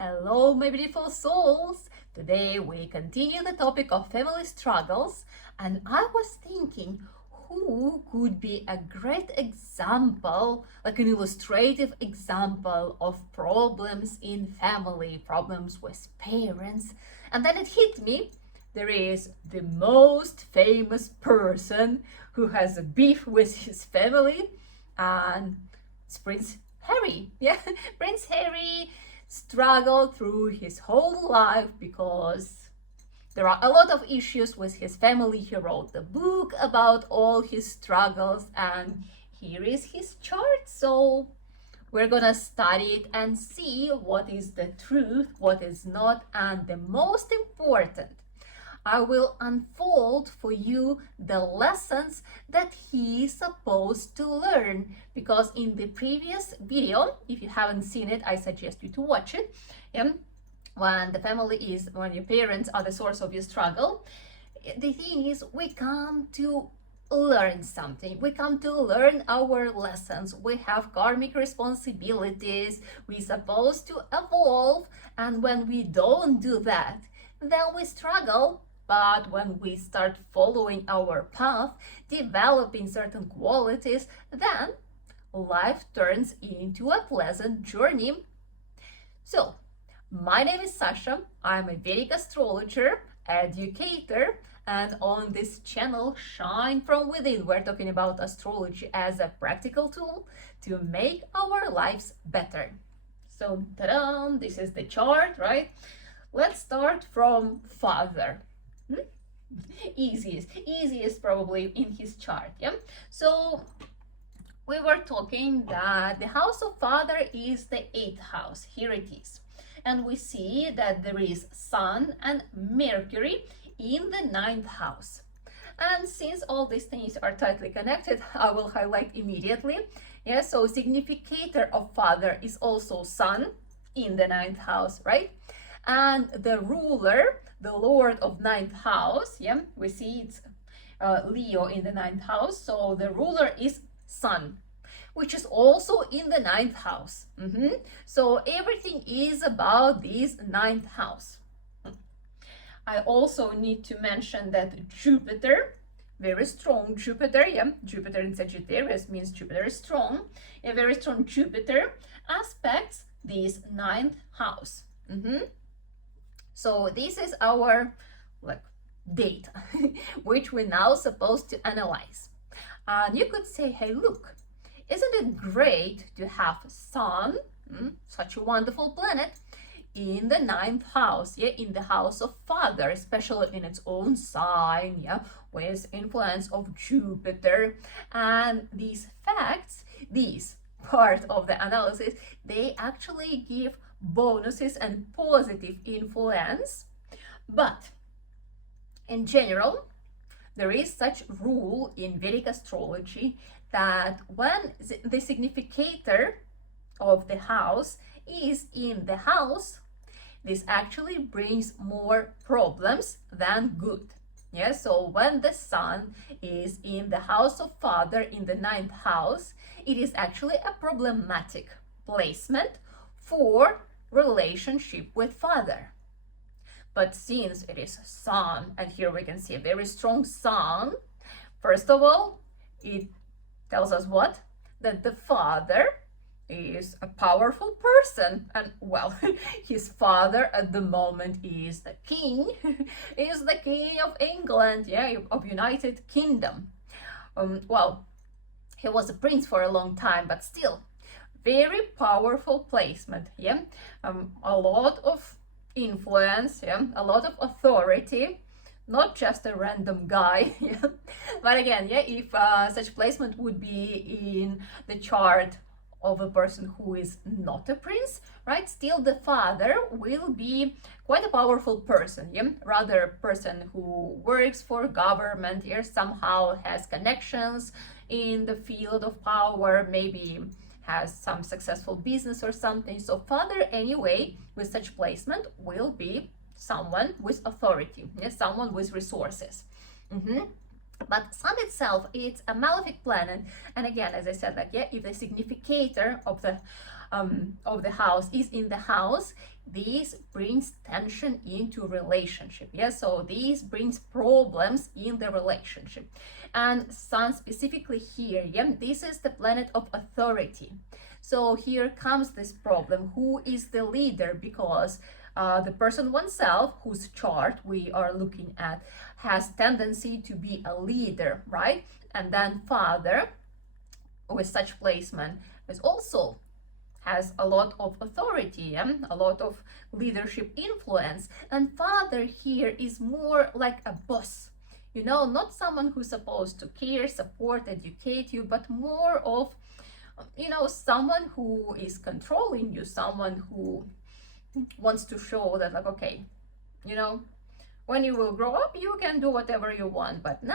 Hello, my beautiful souls! Today we continue the topic of family struggles, and I was thinking who could be a great example, like an illustrative example of problems in family, problems with parents. And then it hit me there is the most famous person who has a beef with his family, and it's Prince Harry. Yeah, Prince Harry struggled through his whole life because there are a lot of issues with his family. He wrote the book about all his struggles, and here is his chart. So we're gonna study it and see what is the truth, what is not, and the most important, I will unfold for you the lessons that he is supposed to learn, because in the previous video, if you haven't seen it, I suggest you to watch it. When your parents are the source of your struggle, the thing is, we come to learn something. We come to learn our lessons. We have karmic responsibilities. We're supposed to evolve, and when we don't do that, then we struggle. But when we start following our path, developing certain qualities, then life turns into a pleasant journey. So, my name is Sasha. I'm a Vedic astrologer, educator, and on this channel, Shine From Within, we're talking about astrology as a practical tool to make our lives better. So, ta-da! This is the chart, right? Let's start from father. Easiest probably in his chart. Yeah, so we were talking that the house of father is the 8th house. Here it is, and we see that there is Sun and Mercury in the 9th house. And since all these things are tightly connected, I will highlight immediately. Yeah, so significator of father is also Sun in the 9th house, right? And the ruler, the lord of 9th house, yeah, we see it's Leo in the 9th house, so the ruler is Sun, which is also in the 9th house. So everything is about this 9th house. I also need to mention that Jupiter, very strong Jupiter, yeah, Jupiter in Sagittarius means Jupiter is strong. A very strong Jupiter aspects this 9th house. So this is our data, which we're now supposed to analyze. And you could say, hey, look, isn't it great to have Sun, such a wonderful planet, in the 9th house, yeah, in the house of father, especially in its own sign, yeah, with influence of Jupiter. And these facts, these part of the analysis, they actually give bonuses and positive influence. But in general, there is such rule in Vedic astrology that when the significator of the house is in the house, this actually brings more problems than good. Yeah, so when the Sun is in the house of father in the 9th house, it is actually a problematic placement for relationship with father. But since it is Sun, and here we can see a very strong Sun, first of all, it tells us what? That the father is a powerful person, and well, his father at the moment is the king, is the king of England, yeah, of United Kingdom. Well, he was a prince for a long time, but still, very powerful placement, yeah, a lot of influence, yeah, a lot of authority, not just a random guy, yeah. But again, yeah, if such placement would be in the chart of a person who is not a prince, right, still the father will be quite a powerful person, yeah, rather a person who works for government, yeah, somehow has connections in the field of power, maybe has some successful business or something. So father anyway with such placement will be someone with authority, yeah, someone with resources. But Sun itself, it's a malefic planet, and again, as I said, like, yeah, if the significator of the of the house is in the house, this brings tension into relationship. Yes, so this brings problems in the relationship. And Sun specifically here, yeah, this is the planet of authority. So here comes this problem: who is the leader? Because the person oneself, whose chart we are looking at, has tendency to be a leader, right? And then father with such placement is also has a lot of authority and a lot of leadership influence. And father here is more like a boss, you know, not someone who's supposed to care, support, educate you, but more of, you know, someone who is controlling you, someone who wants to show that, like, okay, you know, when you will grow up, you can do whatever you want, but now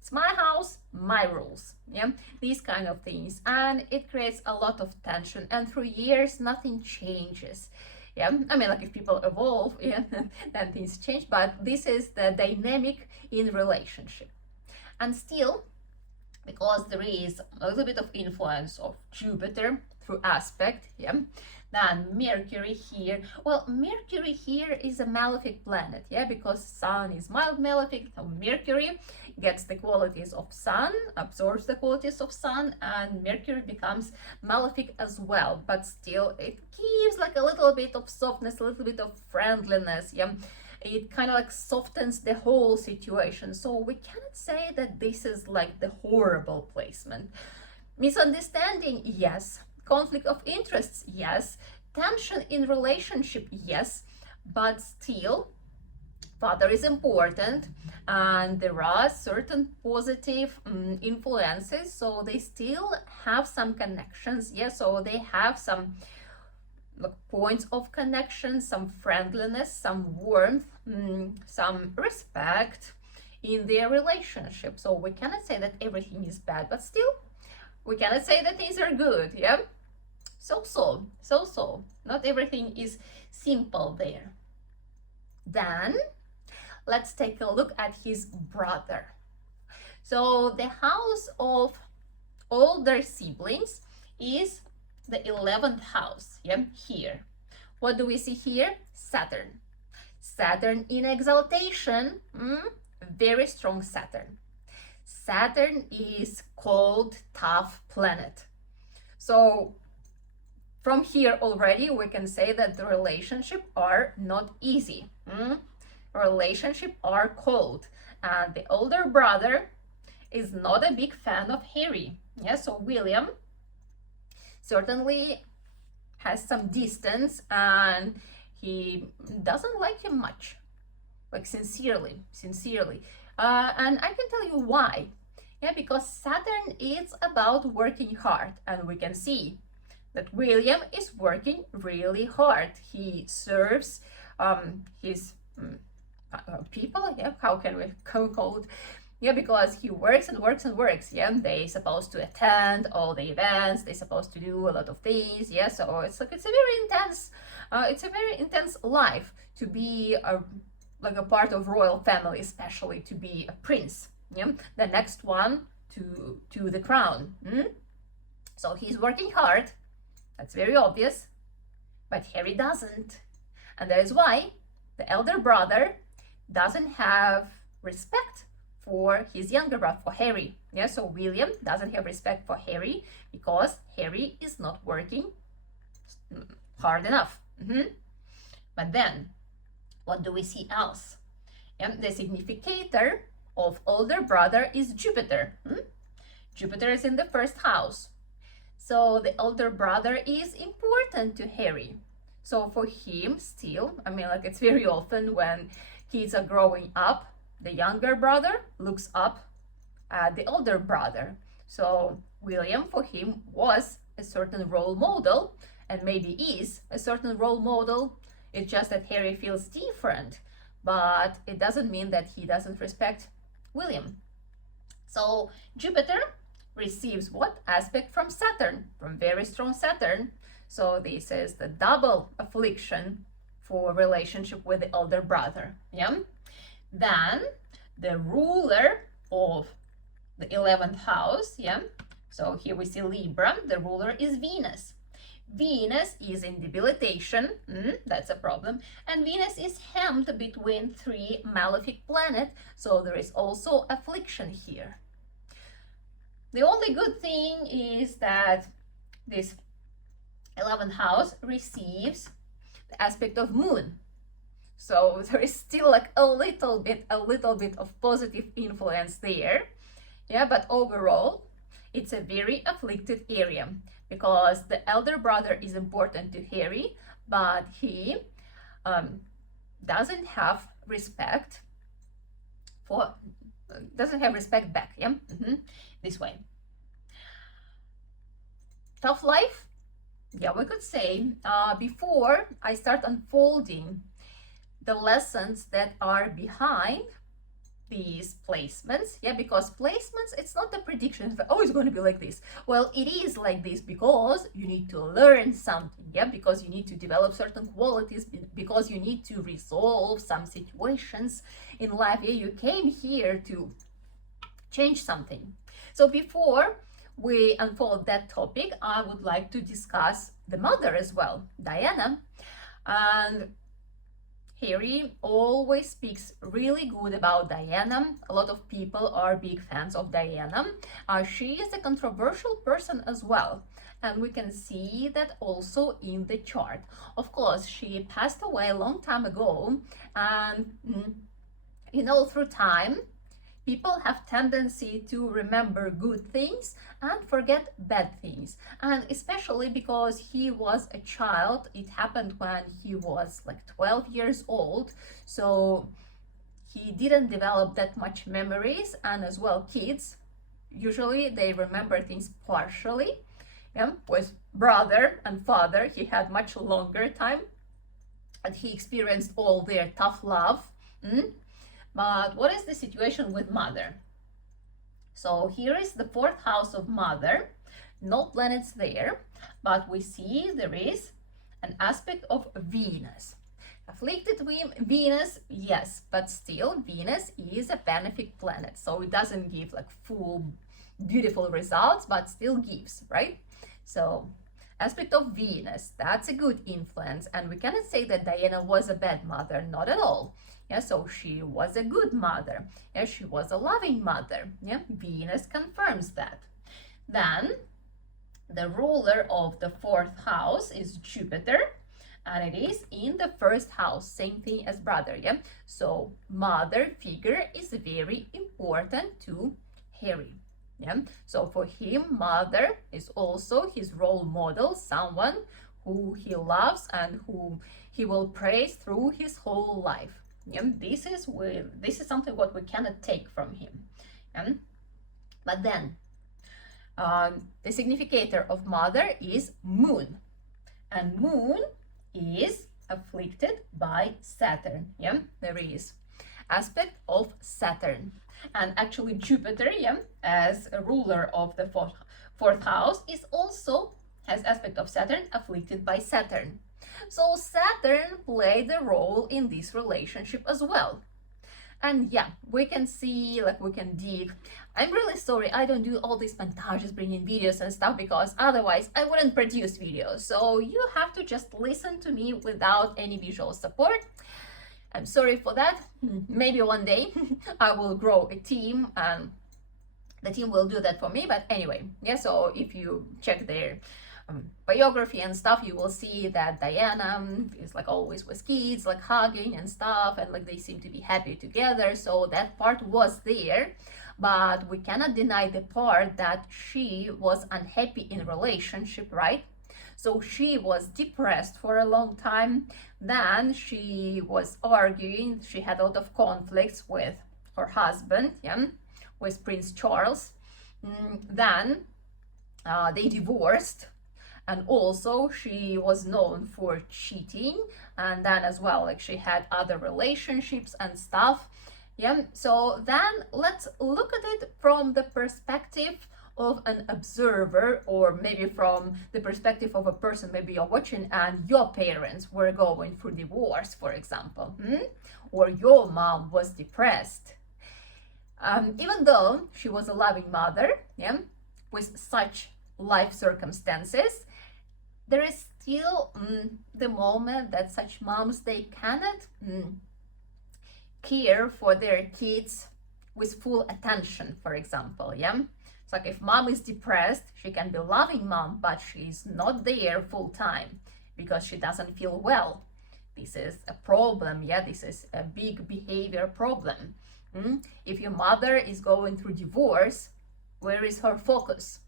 it's my house, my rules. Yeah, these kind of things. And it creates a lot of tension, and through years nothing changes. Yeah, I mean, like, if people evolve, yeah, then things change, but this is the dynamic in relationship. And still, because there is a little bit of influence of Jupiter through aspect, yeah, then Mercury here, well, Mercury here is a malefic planet, yeah, because Sun is mild malefic, so Mercury gets the qualities of Sun, absorbs the qualities of Sun, and Mercury becomes malefic as well, but still it gives like a little bit of softness, a little bit of friendliness, yeah. It kind of like softens the whole situation. So we cannot say that this is like the horrible placement. Misunderstanding, yes. Conflict of interests, yes. Tension in relationship, yes. But still, father is important, and there are certain positive influences, so they still have some connections, yes. So they have some points of connection, some friendliness, some warmth, some respect in their relationship. So we cannot say that everything is bad, but still we cannot say that things are good. Yeah, so not everything is simple there. Then let's take a look at his brother. So the house of older siblings is the 11th house, yeah, here. What do we see here? Saturn. Saturn in exaltation, very strong Saturn. Saturn is called tough planet. So from here already we can say that the relationship are not easy. Relationship are cold. And the older brother is not a big fan of Harry. Yeah, so William certainly has some distance, and he doesn't like him much, like sincerely. And I can tell you why. Yeah, because Saturn is about working hard, and we can see that William is working really hard. He serves his people. Yeah, how can we call it? Yeah, because he works and works and works. Yeah, they supposed to attend all the events. They're supposed to do a lot of things. Yeah, so it's like it's a very intense life to be like a part of royal family, especially to be a prince. Yeah, the next one to the crown. So he's working hard. That's very obvious, but Harry doesn't, and that is why the elder brother doesn't have respect for his younger brother, for Harry. Yeah, so William doesn't have respect for Harry because Harry is not working hard enough. But then, what do we see else? And the significator of older brother is Jupiter. Jupiter is in the first house. So the older brother is important to Harry. So for him still, I mean, like, it's very often when kids are growing up, the younger brother looks up at the older brother. So William, for him, was a certain role model, and maybe is a certain role model. It's just that Harry feels different, but it doesn't mean that he doesn't respect William. So Jupiter receives what aspect from Saturn, from very strong Saturn. So this is the double affliction for relationship with the older brother. Yeah. Then the ruler of the 11th house, yeah, so here we see Libra, the ruler is Venus. Venus is in debilitation, that's a problem, and Venus is hemmed between 3 malefic planets, so there is also affliction here. The only good thing is that this 11th house receives the aspect of Moon, so there is still like a little bit of positive influence there, yeah, but overall it's a very afflicted area, because the elder brother is important to Harry, but he doesn't have respect back, yeah, this way. Tough life, yeah, we could say. Before I start unfolding the lessons that are behind these placements, yeah, because placements, it's not the predictions that, oh, it's going to be like this. Well, it is like this because you need to learn something, yeah, because you need to develop certain qualities, because you need to resolve some situations in life. Yeah, you came here to change something. So before we unfold that topic, I would like to discuss the mother as well, Diana. And Harry always speaks really good about Diana. A lot of people are big fans of Diana. She is a controversial person as well, and we can see that also in the chart. Of course, she passed away a long time ago, and through time, people have tendency to remember good things and forget bad things. And especially because he was a child, it happened when he was like 12 years old. So he didn't develop that much memories. And as well, kids, usually they remember things partially. Yeah? With brother and father, he had much longer time. And he experienced all their tough love. But what is the situation with mother? So here is the 4th house of mother, no planets there, but we see there is an aspect of Venus. Afflicted Venus, yes, but still Venus is a benefic planet, so it doesn't give like full beautiful results, but still gives, right? So aspect of Venus, that's a good influence, and we cannot say that Diana was a bad mother, not at all. Yeah, so she was a good mother. Yeah, she was a loving mother. Yeah, Venus confirms that. Then the ruler of the 4th house is Jupiter, and it is in the 1st house, same thing as brother. Yeah, so mother figure is very important to Harry. Yeah, so for him, mother is also his role model, someone who he loves and who he will praise through his whole life. Yeah, this is something what we cannot take from him. Yeah? But then the significator of mother is Moon, and Moon is afflicted by Saturn. Yeah, there is aspect of Saturn, and actually Jupiter, yeah, as a ruler of the 4th house, is also has aspect of Saturn, afflicted by Saturn. So Saturn played a role in this relationship as well. And yeah, we can see, like we can dig. I'm really sorry I don't do all these montages, bringing videos and stuff, because otherwise I wouldn't produce videos. So you have to just listen to me without any visual support. I'm sorry for that. Maybe one day I will grow a team and the team will do that for me. But anyway, yeah, so if you check their biography and stuff, you will see that Diana is like always with kids, like hugging and stuff, and like they seem to be happy together. So that part was there, but we cannot deny the part that she was unhappy in relationship, right? So she was depressed for a long time. Then she was arguing, she had a lot of conflicts with her husband, yeah, with Prince Charles. Then they divorced. And also she was known for cheating, and then as well, like she had other relationships and stuff. Yeah, so then let's look at it from the perspective of an observer, or maybe from the perspective of a person, maybe you're watching and your parents were going through divorce, for example, or your mom was depressed. Even though she was a loving mother, yeah, with such life circumstances, there is still the moment that such moms, they cannot care for their kids with full attention, for example. Yeah, it's like if mom is depressed, she can be loving mom, but she's not there full time because she doesn't feel well. This is a problem. Yeah, this is a big behavior problem. If your mother is going through divorce, where is her focus?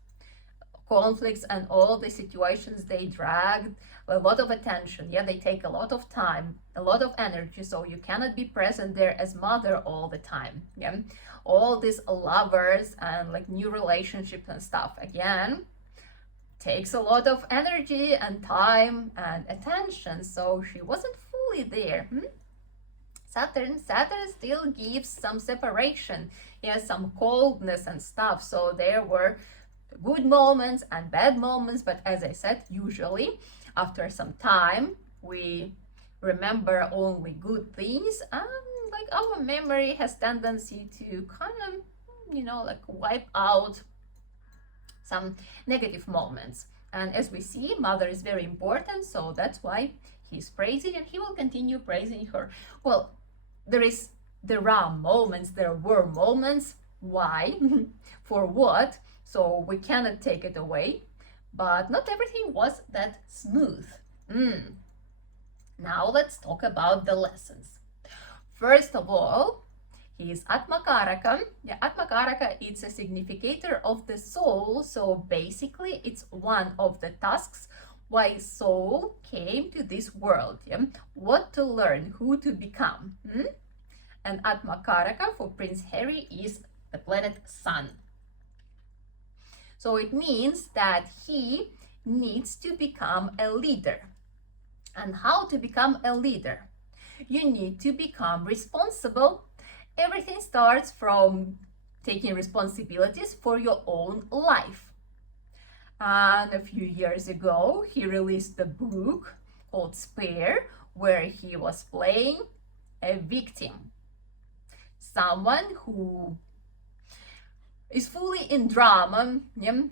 Conflicts and all the situations, they drag a lot of attention. Yeah, they take a lot of time, a lot of energy, so you cannot be present there as mother all the time. Yeah, all these lovers and like new relationships and stuff, again, takes a lot of energy and time and attention, so she wasn't fully there. Saturn still gives some separation, yeah, some coldness and stuff. So there were good moments and bad moments, but as I said, usually after some time we remember only good things, and like our memory has tendency to kind of, like wipe out some negative moments. And as we see, mother is very important, so that's why he's praising, and he will continue praising her. Well, there were moments. Why? For what? So we cannot take it away, but not everything was that smooth. Now let's talk about the lessons. First of all, he is Atmakaraka. Yeah, Atmakaraka, it's a significator of the soul, so basically it's one of the tasks why soul came to this world. Yeah? What to learn, who to become. And Atmakaraka for Prince Harry is the planet Sun. So it means that he needs to become a leader. And how to become a leader? You need to become responsible. Everything starts from taking responsibilities for your own life. And a few years ago, he released a book called Spare, where he was playing a victim. Someone who is fully in drama. Yeah?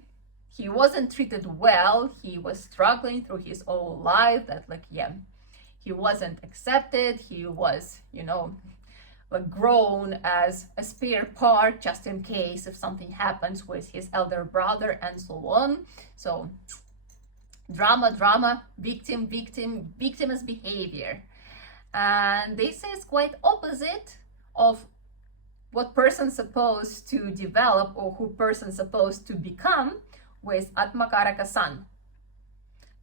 He wasn't treated well. He was struggling through his whole life that he wasn't accepted. He was, grown as a spare part just in case if something happens with his elder brother and so on. So drama, victimless behavior. And this is quite opposite of what person's supposed to develop or who person's supposed to become with Atmakaraka Sun.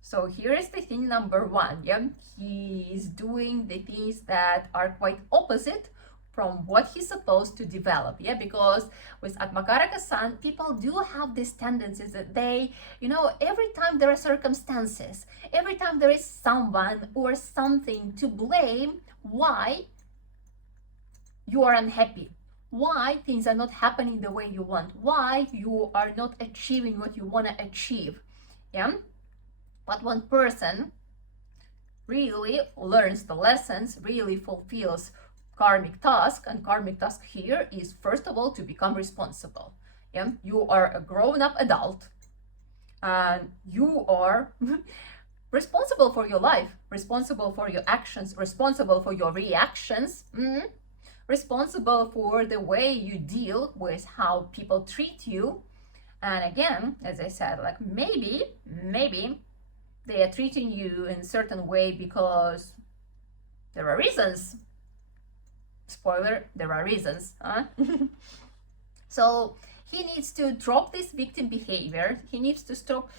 So here is the thing number one. Yeah, he is doing the things that are quite opposite from what he's supposed to develop. Yeah, because with Atmakaraka Sun, people do have these tendencies that they, every time there are circumstances, every time there is someone or something to blame, why you are unhappy, why things are not happening the way you want, why you are not achieving what you want to achieve. Yeah, but one person really learns the lessons, really fulfills karmic task, and karmic task here is first of all to become responsible. Yeah, you are a grown-up adult and you are responsible for your life, responsible for your actions, responsible for your reactions, responsible for the way you deal with how people treat you. And again, as I said, maybe they are treating you in a certain way because there are reasons. Spoiler, there are reasons. So he needs to drop this victim behavior. He needs to stop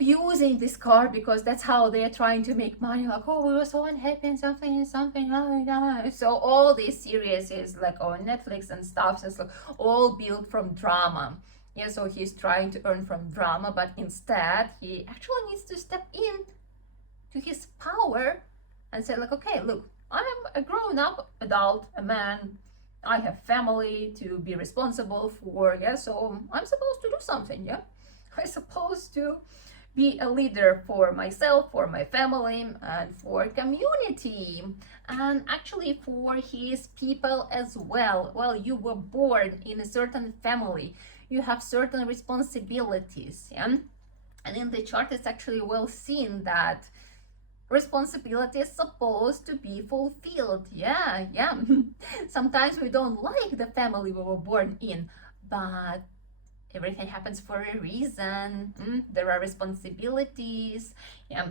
using this card, because that's how they are trying to make money. Oh, we were so unhappy and something. So all these series is on Netflix and stuff. So it's all built from drama. Yeah, so he's trying to earn from drama, but instead he actually needs to step in to his power and say okay, look, I am a grown-up adult, a man. I have family to be responsible for. Yeah, so I'm supposed to do something. Yeah, I'm supposed to be a leader for myself, for my family, and for community, and actually for his people as well. Well, you were born in a certain family. You have certain responsibilities. Yeah. And in the chart, it's actually well seen that responsibility is supposed to be fulfilled. Yeah. Sometimes we don't like the family we were born in, but everything happens for a reason. There are responsibilities. Yeah.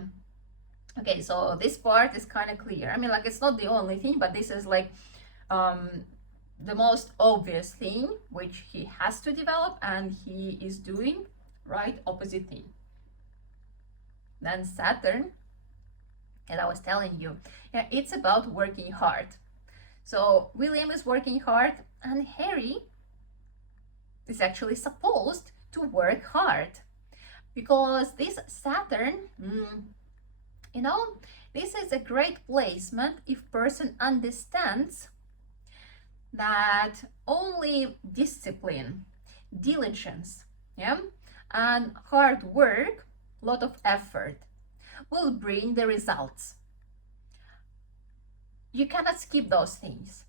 Okay, so this part is kind of clear. I mean, like, it's not the only thing, but this is like the most obvious thing which he has to develop, and he is doing right opposite thing. Then Saturn, as I was telling you, yeah, it's about working hard. So William is working hard, and Harry is actually supposed to work hard, because this Saturn, you know, this is a great placement if person understands that only discipline, diligence, yeah, and hard work, lot of effort, will bring the results. You cannot skip those things.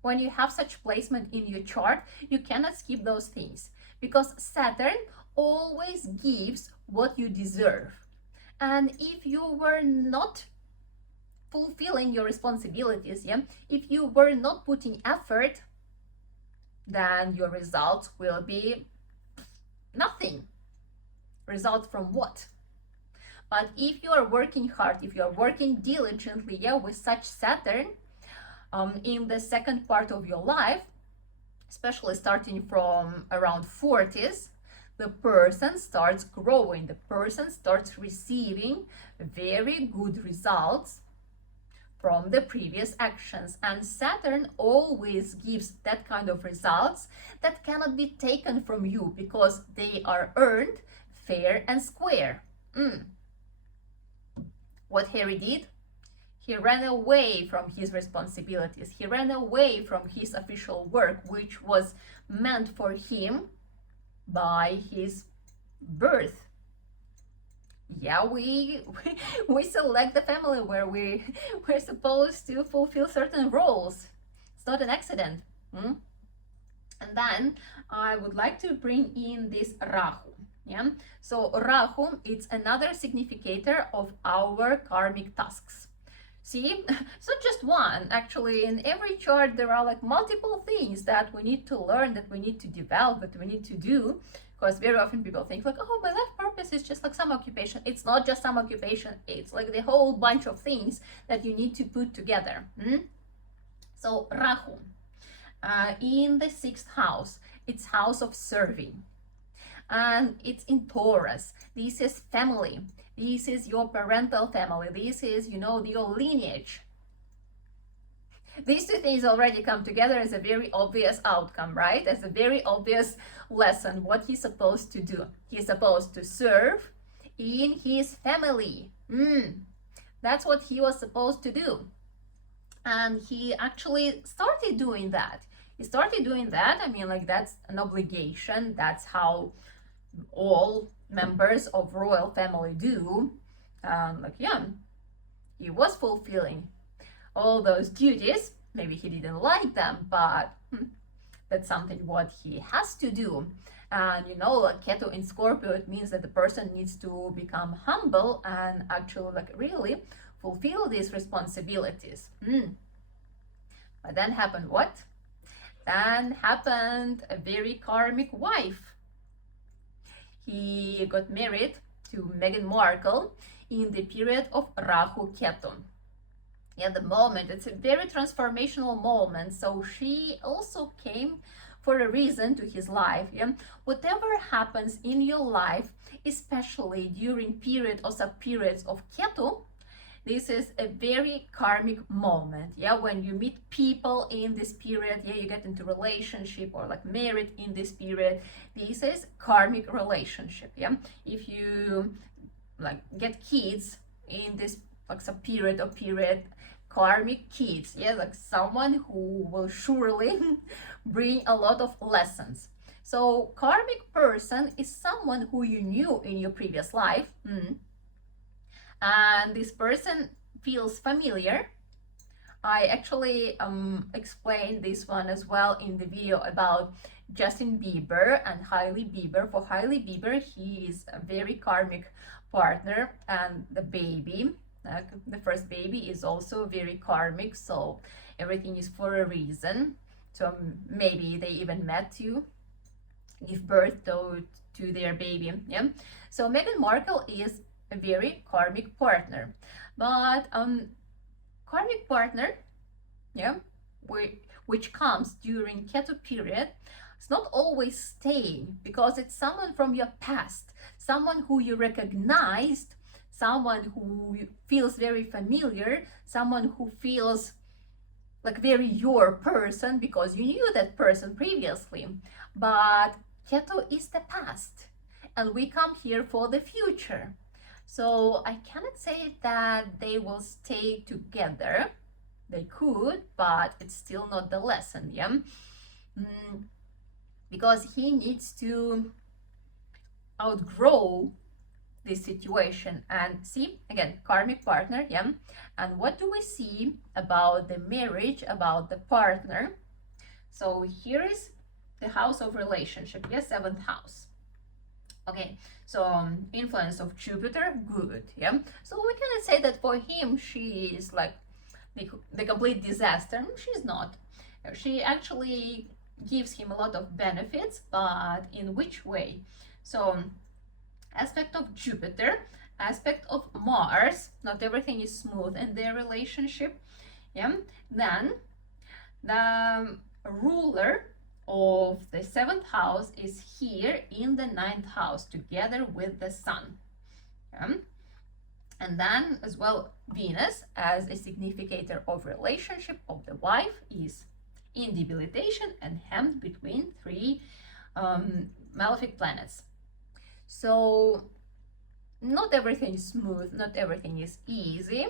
When you have such placement in your chart, you cannot skip those things, because Saturn always gives what you deserve. And if you were not fulfilling your responsibilities, yeah, if you were not putting effort, then your results will be nothing. Result from what? But if you are working hard, if you are working diligently, yeah, with such Saturn in the second part of your life, especially starting from around 40s, the person starts growing, the person starts receiving very good results from the previous actions. And Saturn always gives that kind of results that cannot be taken from you, because they are earned fair and square. What Harry did? He ran away from his responsibilities. He ran away from his official work, which was meant for him by his birth. Yeah, we select the family where we're supposed to fulfill certain roles. It's not an accident. And then I would like to bring in this Rahu. Yeah, so Rahu, it's another significator of our karmic tasks. See, it's not just one. Actually, in every chart there are like multiple things that we need to learn, that we need to develop, that we need to do. Because very often people think like, oh, my life purpose is just like some occupation. It's not just some occupation. It's like the whole bunch of things that you need to put together. So Rahu, in the 6th house, it's house of serving. And it's in Taurus. This is family. This is your parental family. This is, you know, your lineage. These two things already come together as a very obvious outcome, right? As a very obvious lesson, what he's supposed to do. He's supposed to serve in his family. That's what he was supposed to do. And he actually started doing that. He started doing that. I mean, like, that's an obligation. That's how all members of royal family do. Like, yeah, he was fulfilling all those duties. Maybe he didn't like them, but that's something what he has to do. And you know, like Ketu in Scorpio, it means that the person needs to become humble and actually like really fulfill these responsibilities. But then happened what? Then happened a very karmic wife. He got married to Meghan Markle in the period of Rahu Ketu. At the moment, it's a very transformational moment. So she also came for a reason to his life. Yeah? Whatever happens in your life, especially during period or sub-periods of Ketu, this is a very karmic moment. Yeah, when you meet people in this period, yeah, you get into relationship or like married in this period. This is karmic relationship. Yeah, if you like get kids in this like sub period or period, karmic kids, yeah, like someone who will surely bring a lot of lessons. So karmic person is someone who you knew in your previous life. And this person feels familiar. I actually explained this one as well in the video about Justin Bieber and Hailey Bieber. For Hailey Bieber, he is a very karmic partner, and the baby, the first baby, is also very karmic, so everything is for a reason. So maybe they even met to give birth to their baby. Yeah. So Meghan Markle is a very karmic partner, but karmic partner, yeah, which comes during Ketu period, it's not always staying, because it's someone from your past, someone who you recognized, someone who feels very familiar, someone who feels like very your person because you knew that person previously. But Ketu is the past, and we come here for the future. So I cannot say that they will stay together. They could, but it's still not the lesson, yeah? Because he needs to outgrow this situation. And see, again, karmic partner, yeah? And what do we see about the marriage, about the partner? So here is the house of relationship, yes, 7th house. Okay, so influence of Jupiter, good, yeah? So we cannot say that for him she is like the complete disaster. She's not. She actually gives him a lot of benefits, but in which way? So aspect of Jupiter, aspect of Mars, not everything is smooth in their relationship, yeah? Then the ruler of the 7th house is here in the 9th house together with the sun, yeah? And then as well Venus as a significator of relationship of the wife is in debilitation and hemmed between 3 malefic planets. So not everything is smooth, not everything is easy,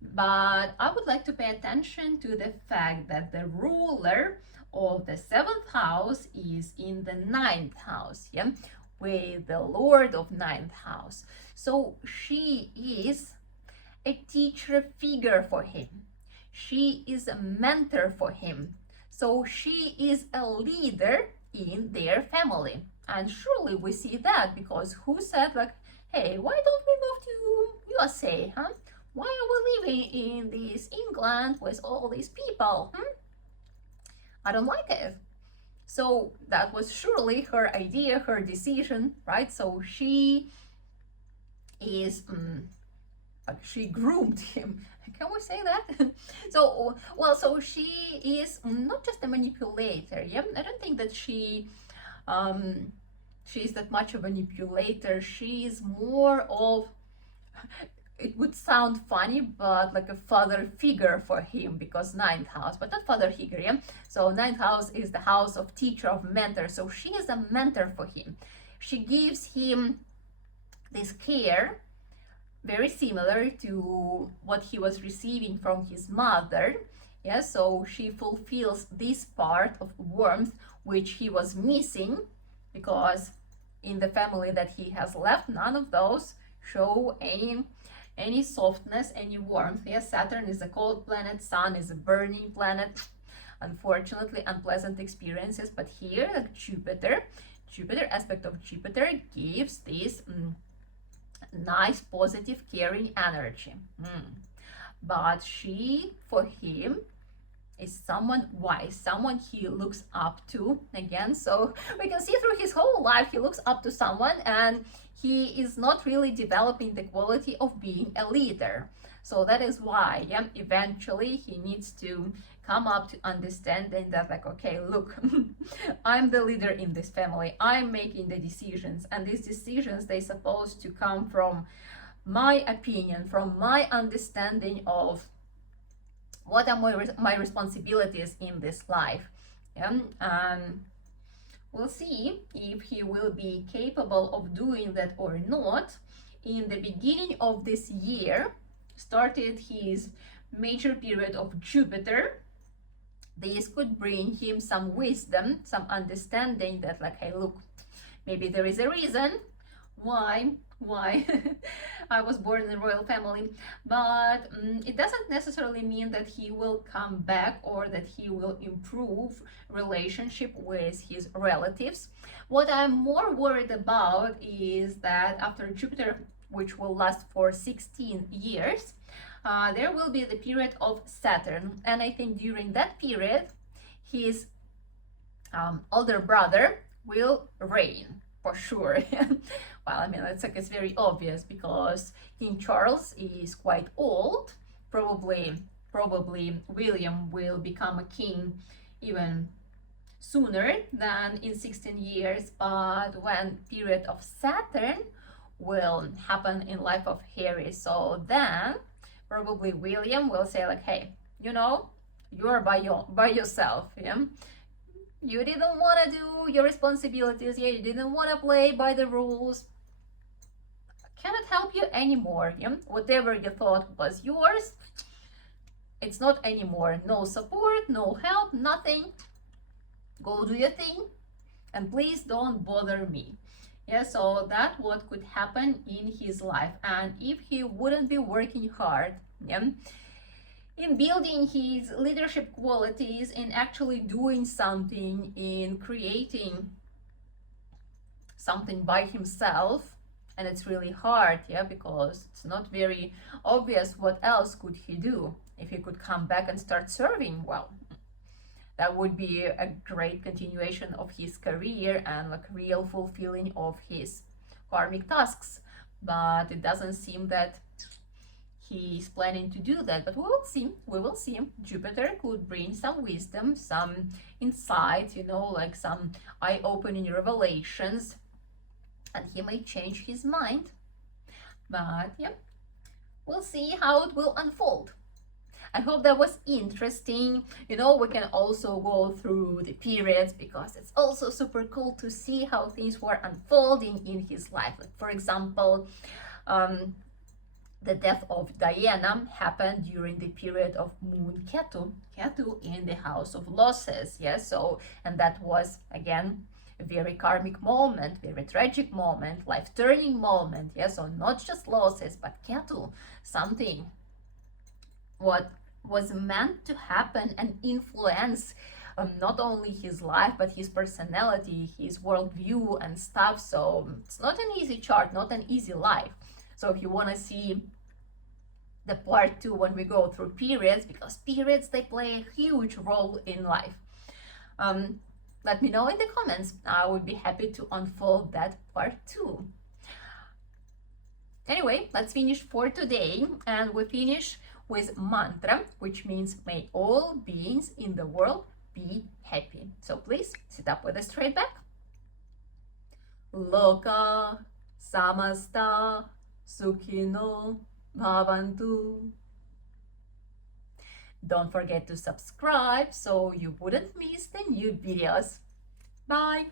but I would like to pay attention to the fact that the ruler of the 7th house is in the 9th house, yeah, with the Lord of 9th house. So she is a teacher figure for him. She is a mentor for him. So she is a leader in their family. And surely we see that, because who said like, hey, why don't we move to USA, huh? Why are we living in this England with all these people? I don't like it. So that was surely her idea, her decision, right? So she is, she groomed him. Can we say that? So, well, so she is not just a manipulator. Yeah, I don't think that she's that much of a manipulator. She is more of, it would sound funny, but like a father figure for him, because 9th house, but not father figure, yeah? So 9th house is the house of teacher, of mentor. So she is a mentor for him. She gives him this care, very similar to what he was receiving from his mother. Yeah, so she fulfills this part of warmth which he was missing, because in the family that he has left, none of those show any softness, any warmth. Yes, Saturn is a cold planet, Sun is a burning planet. Unfortunately, unpleasant experiences. But here, like Jupiter aspect of Jupiter gives this nice, positive, caring energy. But she, for him, is someone wise, someone he looks up to. Again, so we can see through his whole life he looks up to someone, and he is not really developing the quality of being a leader. So that is why, yeah, eventually he needs to come up to understanding that, like, okay, look, I'm the leader in this family, I'm making the decisions, and these decisions, they're supposed to come from my opinion, from my understanding of what are my responsibilities in this life. Yeah? We'll see if he will be capable of doing that or not. In the beginning of this year started his major period of Jupiter. This could bring him some wisdom, some understanding that, like, hey, look, maybe there is a reason why why I was born in a royal family, but it doesn't necessarily mean that he will come back or that he will improve relationship with his relatives. What I'm more worried about is that after Jupiter, which will last for 16 years, there will be the period of Saturn, and I think during that period his older brother will reign for sure. Well, I mean, it's very obvious because King Charles is quite old. Probably William will become a king even sooner than in 16 years. But when period of Saturn will happen in life of Harry, so then probably William will say like, hey, you know, you're by yourself, yeah. You didn't want to do your responsibilities, yeah, you didn't want to play by the rules. Cannot help you anymore, yeah? Whatever you thought was yours, it's not anymore. No support, no help, nothing. Go do your thing, and please don't bother me. Yeah, so that's what could happen in his life. And if he wouldn't be working hard, yeah, in building his leadership qualities, in actually doing something, in creating something by himself, and it's really hard, yeah, because it's not very obvious what else could he do. If he could come back and start serving, well, that would be a great continuation of his career and like real fulfilling of his karmic tasks. But it doesn't seem that he's planning to do that, but we will see. Jupiter could bring some wisdom, some insight, you know, like some eye-opening revelations, and he may change his mind. But yeah, we'll see how it will unfold. I hope that was interesting. You know, we can also go through the periods because it's also super cool to see how things were unfolding in his life. Like, for example, the death of Diana happened during the period of Moon Ketu in the house of losses. Yes, so, and that was again a very karmic moment, very tragic moment, life-turning moment. Yes, so not just losses, but Ketu, something what was meant to happen and influence not only his life but his personality, his worldview and stuff. So it's not an easy chart, not an easy life. So if you want to see the part 2 when we go through periods, because periods, they play a huge role in life, let me know in the comments. I would be happy to unfold that part 2. Anyway, let's finish for today, and we finish with mantra, which means may all beings in the world be happy. So please sit up with a straight back. Loka samasta sukhino bhavantu. Don't forget to subscribe so you wouldn't miss the new videos. Bye!